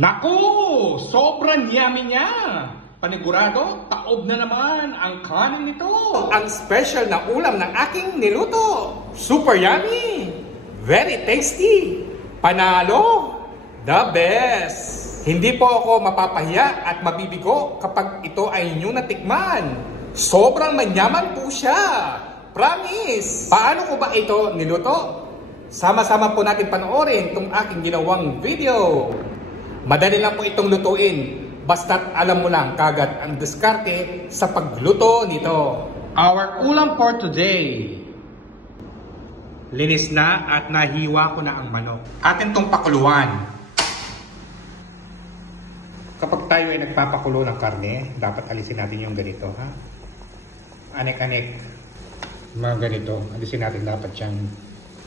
Naku! Sobrang yummy niya! Panigurado, taob na naman ang kanin nito. Ang special na ulam ng aking niluto. Super yummy! Very tasty! Panalo! The best! Hindi po ako mapapahiya at mabibigo kapag ito ay inyong natikman. Sobrang manyaman po siya! Promise! Paano ko ba ito niluto? Sama-sama po natin panoorin itong aking ginawang video. Madali lang po itong lutuin. Basta't alam mo lang kagad ang diskarte sa pagluto nito. Our ulam for today. Linis na at nahiwa ko na ang manok. Atin tong pakuluan. Kapag tayo ay nagpapakulo ng karne, dapat alisin natin yung ganito, ha? Anek-anek. Mga ganito. Alisin natin dapat yan.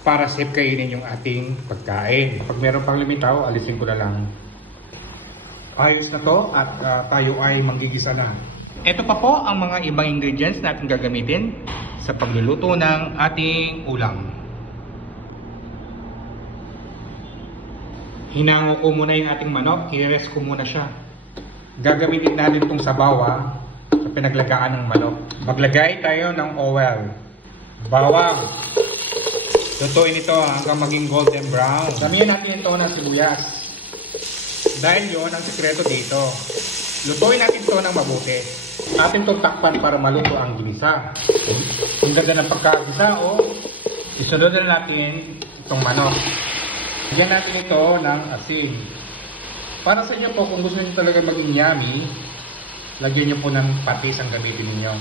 Para safe kainin yung ating pagkain. Pag meron pang limitaw, alisin ko na lang. Ayos na to at tayo ay manggigisa na. Ito pa po ang mga ibang ingredients natin gagamitin sa pagluluto ng ating ulam. Hinango ko muna yung ating manok, i-rest ko muna siya. Gagamitin natin itong sabaw sa pinaglagaan ng manok. Maglagay tayo ng oil. Bawang. Lutuin ito hanggang maging golden brown. Damihan natin ito ng sibuyas. Dahil yun ang sikreto dito. Lutuin natin ito ng mabuti. Atin itong takpan para maluto ang ginisa. Ang ganda ng pagkagisa, isunod na natin itong manok. Lagyan natin ito ng asin. Para sa inyo po, kung gusto niyo talaga maging yummy, lagyan niyo po ng patis ang gamitin niyo.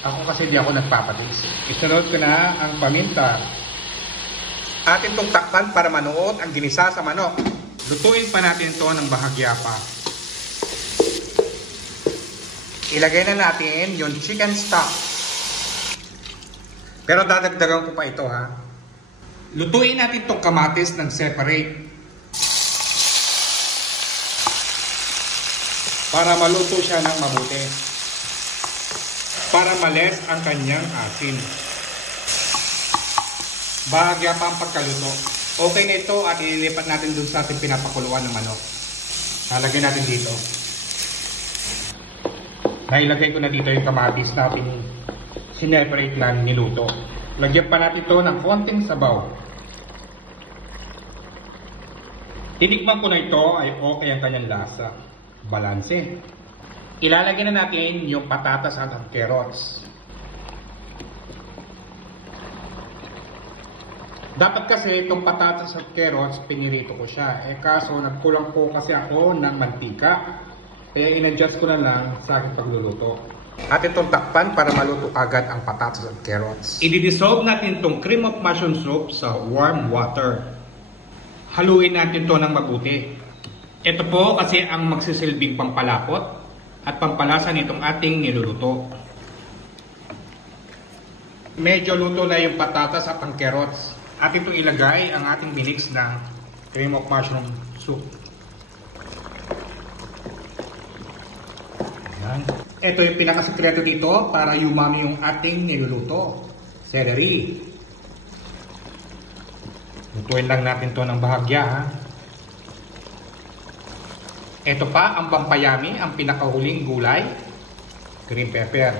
Ako kasi di ako nagpapatis. Isunod ko na ang paminta. Atin itong takpan para manuot ang ginisa sa manok. Lutuin pa natin ito ng bahagya pa. Ilagay na natin yung chicken stock. Pero dadagdagan ko pa ito, ha. Lutuin natin itong kamatis ng separate. Para maluto siya ng mabuti. Para males ang kanyang asin. Bahagya pa ang pagkaluto. Okay na ito at ililipat natin dun sa ating pinapakuluan ng manok. Nalagay natin dito. Nailagay ko na dito yung kamatis natin sineparate na niluto. Lagyan pa natin ito ng konting sabaw. Tinikman ko na ito ay okay ang kanyang lasa. Balanse. Ilalagay na natin yung patatas at ang carrots. Dapat kasi itong patatas at carrots, pinirito ko siya. Kaso nagkulang po kasi ako ng mantika. Kaya in-adjust ko na lang sa aking pagluluto. At itong takpan para maluto agad ang patatas at carrots. I-dissolve natin itong cream of mushroom soup sa warm water. Haluin natin ito ng mabuti. Ito po kasi ang magsisilbing pampalapot at pampalasa nitong ating niluluto. Medyo luto na yung patatas at ang carrots. At ito ilagay ang ating minix na cream of mushroom soup. Ayan. Ito yung pinakasekreto dito para umami yung ating niluluto. Celery. Lutuin lang natin to ng bahagya, ha. Ito pa ang pampayami, ang pinakahuling gulay. Green pepper.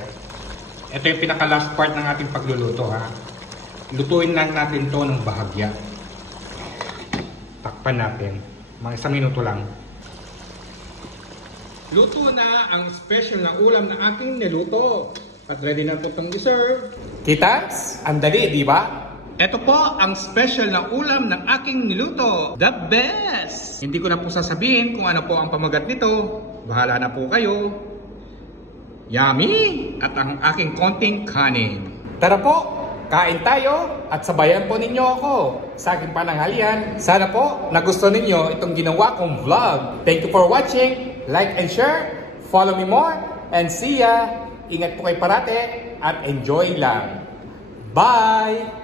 Ito yung pinaka-last part ng ating pagluluto, ha. Lutuin lang natin to ng bahagya. Takpan natin. Mga 1 minuto lang. Luto na ang special na ulam na aking niluto. At ready na itong i-serve. Kitans, ang dali, di ba? Ito po ang special na ulam ng aking niluto. The best! Hindi ko na po sasabihin kung ano po ang pamagat nito. Bahala na po kayo. Yummy! At ang aking konting kanin. Tara po, kain tayo at sabayan po ninyo ako sa aking pananghalian. Sana po nagustuhan ninyo itong ginawa kong vlog. Thank you for watching. Like and share. Follow me more. And see ya. Ingat po kayo parate at enjoy lang. Bye!